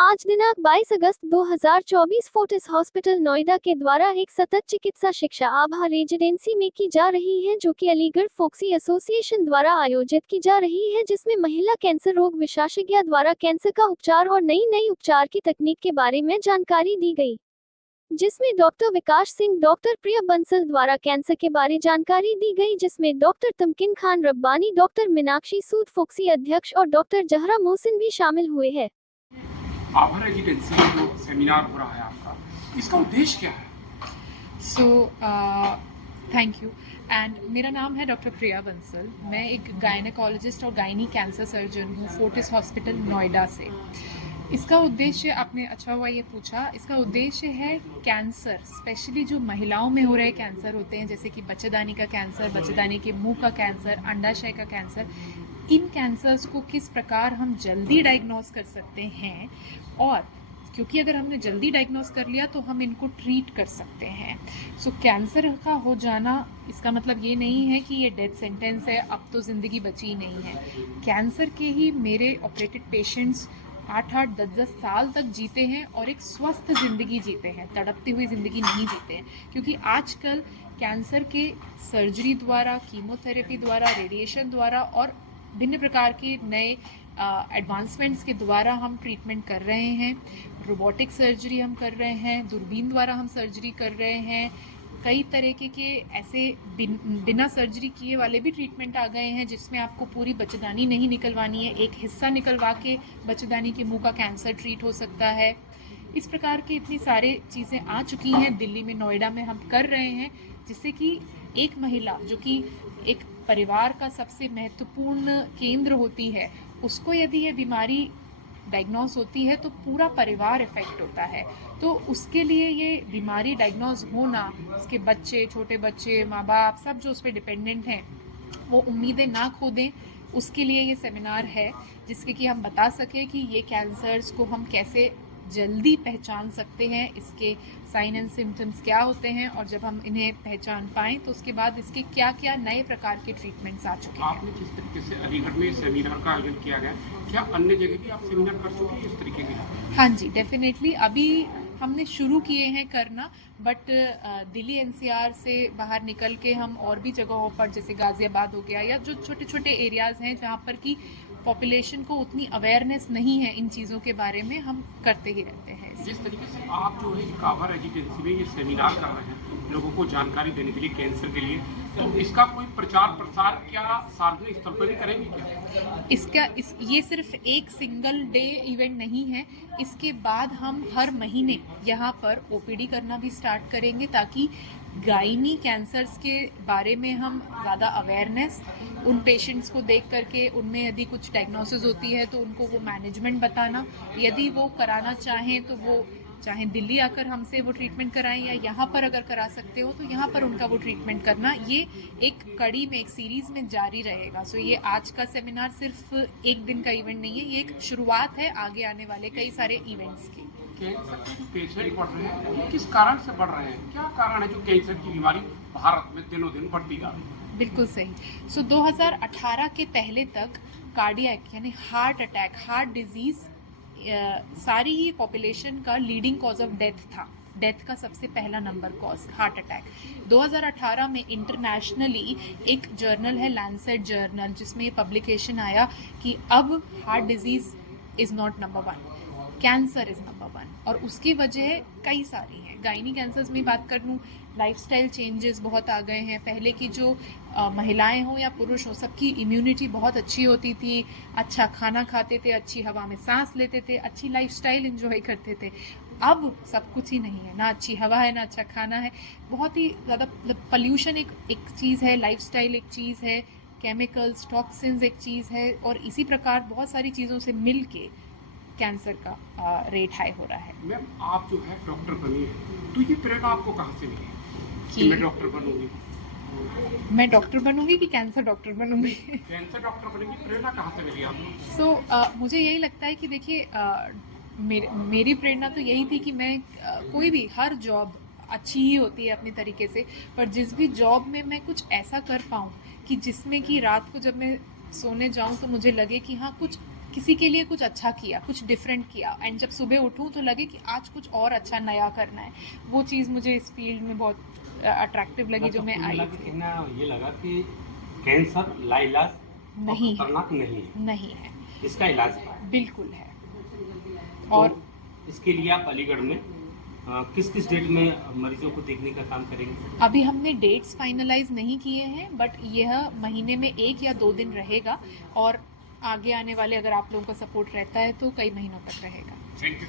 आज दिनांक 22 अगस्त 2024 Fortis hospital Noida के द्वारा एक सतत चिकित्सा शिक्षा आभा रेजिडेंसी में की जा रही है, जो कि अलीगढ़ फोक्सी एसोसिएशन द्वारा आयोजित की जा रही है, जिसमें महिला कैंसर रोग विशेषज्ञ द्वारा कैंसर का उपचार और नई नई उपचार की तकनीक के बारे में जानकारी दी गई, जिसमें डॉक्टर विकास सिंह, डॉक्टर प्रिया बंसल द्वारा कैंसर के बारे जानकारी दी गई, जिसमें डॉक्टर तमकिन खान रब्बानी, डॉक्टर मीनाक्षी सूद फोक्सी अध्यक्ष और डॉक्टर जहरा मोहसिन भी शामिल हुए हैं। आभा रेजिडेंसी में जो सेमिनार हो रहा है आपका, इसका उद्देश्य क्या है? थैंक यू एंड मेरा नाम है डॉक्टर प्रिया बंसल। मैं एक गायनेकोलॉजिस्ट और गायनी कैंसर सर्जन हूँ फोर्टिस हॉस्पिटल नोएडा से। इसका उद्देश्य, आपने अच्छा हुआ ये पूछा, इसका उद्देश्य है कैंसर, स्पेशली जो महिलाओं में हो रहे कैंसर होते हैं, जैसे कि बच्चेदानी का कैंसर, बच्चेदानी के मुंह का कैंसर, अंडाशय का कैंसर, इन कैंसर्स को किस प्रकार हम जल्दी डायग्नोस कर सकते हैं, और क्योंकि अगर हमने जल्दी डायग्नोस कर लिया तो हम इनको ट्रीट कर सकते हैं। सो कैंसर का हो जाना, इसका मतलब ये नहीं है कि ये डेथ सेंटेंस है, अब तो ज़िंदगी बची नहीं है। कैंसर के ही मेरे ऑपरेटेड पेशेंट्स 8-8, 10-10 साल तक जीते हैं और एक स्वस्थ ज़िंदगी जीते हैं, तड़पती हुई ज़िंदगी नहीं जीते हैं। क्योंकि आजकल कैंसर के सर्जरी द्वारा, कीमोथेरेपी द्वारा, रेडिएशन द्वारा और भिन्न प्रकार के नए एडवांसमेंट्स के द्वारा हम ट्रीटमेंट कर रहे हैं। रोबोटिक सर्जरी हम कर रहे हैं, दूरबीन द्वारा हम सर्जरी कर रहे हैं, कई तरीके के ऐसे बिना सर्जरी किए वाले भी ट्रीटमेंट आ गए हैं, जिसमें आपको पूरी बच्चेदानी नहीं निकलवानी है, एक हिस्सा निकलवा के बच्चेदानी के मुंह का कैंसर ट्रीट हो सकता है। इस प्रकार की इतनी सारी चीज़ें आ चुकी हैं, दिल्ली में, नोएडा में हम कर रहे हैं, जिससे कि एक महिला जो कि एक परिवार का सबसे महत्वपूर्ण केंद्र होती है, उसको यदि ये बीमारी डायग्नोस होती है तो पूरा परिवार इफेक्ट होता है। तो उसके लिए ये बीमारी डायग्नोस होना, उसके बच्चे, छोटे बच्चे, माँ बाप, सब जो उस पर डिपेंडेंट हैं, वो उम्मीदें ना खो दें, उसके लिए ये सेमिनार है, जिसके कि हम बता सकें कि ये कैंसर्स को हम कैसे जल्दी पहचान सकते हैं, इसके साइन एंड सिम्टम्स क्या होते हैं, और जब हम इन्हें पहचान पाएँ तो उसके बाद इसके क्या क्या नए प्रकार के ट्रीटमेंट्स आ चुके हैं। आपने जिस तरीके से अलीगढ़ में सेमिनार का आयोजन किया गया, क्या अन्य जगह भी आप सेमिनार कर चुके हैं इस तरीके के? हाँ जी, डेफिनेटली अभी हमने शुरू किए हैं करना, बट दिल्ली एनसीआर से बाहर निकल के हम और भी जगहों पर, जैसे गाज़ियाबाद हो गया, या जो छोटे छोटे एरियाज़ हैं जहाँ पर कि पॉपुलेशन को उतनी अवेयरनेस नहीं है इन चीज़ों के बारे में, हम करते ही रहते हैं। जिस तरीके से आप जो है आभा रेजिडेंसी में ये सेमिनार कर रहे हैं लोगों को जानकारी देने के लिए कैंसर के लिए, तो इसका कोई प्रचार प्रसार क्या सार्वजनिक स्तर पर भी करेंगे क्या? ये सिर्फ एक सिंगल डे इवेंट नहीं है। इसके बाद हम हर महीने यहाँ पर ओपीडी करना भी स्टार्ट करेंगे, ताकि गायनी कैंसर्स के बारे में हम ज़्यादा अवेयरनेस, उन पेशेंट्स को देख करके उनमें यदि कुछ डायग्नोसिस होती है तो उनको वो मैनेजमेंट बताना, यदि वो कराना चाहें तो वो चाहे दिल्ली आकर हमसे वो ट्रीटमेंट कराएं, या यहाँ पर अगर करा सकते हो तो यहाँ पर उनका वो ट्रीटमेंट करना। ये एक कड़ी में, एक सीरीज़ में जारी रहेगा। सो ये आज का सेमिनार सिर्फ एक दिन का इवेंट नहीं है, ये एक शुरुआत है आगे आने वाले कई सारे इवेंट्स की। कैंसर के जो पेशेंट बढ़ रहे हैं, वो किस कारण से बढ़ रहे हैं? क्या कारण है जो कैंसर की बीमारी भारत में दिनों दिन बढ़ती जा रही है? बिल्कुल सही। सो 2018 के पहले तक कार्डियक यानी हार्ट अटैक, हार्ट डिजीज़ सारी ही पॉपुलेशन का लीडिंग कॉज ऑफ डेथ था। डेथ का सबसे पहला नंबर कॉज हार्ट अटैक। 2018 में इंटरनेशनली एक जर्नल है, लैंसेट जर्नल, जिसमें ये पब्लिकेशन आया कि अब heart disease is not number 1, cancer is number 1। और उसकी वजह कई सारी हैं। गायनी कैंसर्स में बात कर लूँ, लाइफस्टाइल चेंजेस बहुत आ गए हैं। पहले की जो महिलाएं हों या पुरुष हों, सबकी इम्यूनिटी बहुत अच्छी होती थी, अच्छा खाना खाते थे, अच्छी हवा में सांस लेते थे, अच्छी लाइफस्टाइल एंजॉय करते थे। अब सब कुछ ही नहीं है, ना अच्छी हवा है, ना अच्छा खाना है, बहुत ही ज़्यादा पॉल्यूशन एक चीज़ है, लाइफस्टाइल एक चीज़ है, केमिकल्स, टॉक्सिन्स एक चीज़ है, और इसी प्रकार बहुत सारी चीज़ों से मिल के कैंसर का रेट हाई हो रहा है। मैम, आप जो है डॉक्टर बनी है, तो ये प्रेरणा आपको कहाँ से मिली कि मैं डॉक्टर बनूंगी? मैं डॉक्टर बनूंगी कि कैंसर डॉक्टर बनूंगी? कैंसर डॉक्टर बनने की प्रेरणा कहाँ से मिली आपको? सो मुझे यही लगता है कि देखिए, मेरी प्रेरणा तो यही थी कि मैं कोई भी, हर जॉब अच्छी ही होती है अपनी तरीके से, पर जिस भी जॉब में मैं कुछ ऐसा कर पाऊँ कि जिसमें कि रात को जब मैं सोने जाऊँ तो मुझे लगे कि हाँ, कुछ किसी के लिए कुछ अच्छा किया, कुछ डिफरेंट किया, एंड जब सुबह उठूं तो लगे कि आज कुछ और अच्छा नया करना है। वो चीज़ मुझे इस फील्ड में बहुत अट्रैक्टिव लगी जो मैं आई थी। कहना ये लगा कि कैंसर लाइलाज नहीं है। खतरनाक नहीं है, नहीं है, इसका इलाज है। बिल्कुल है। और और इसके लिए आप अलीगढ़ में किस किस डेट में मरीजों को देखने का काम करेंगे? अभी हमने डेट्स फाइनलाइज नहीं किए हैं, बट यह महीने में 1 या 2 दिन रहेगा, और आगे आने वाले अगर आप लोगों का सपोर्ट रहता है तो कई महीनों तक रहेगा। Thank you.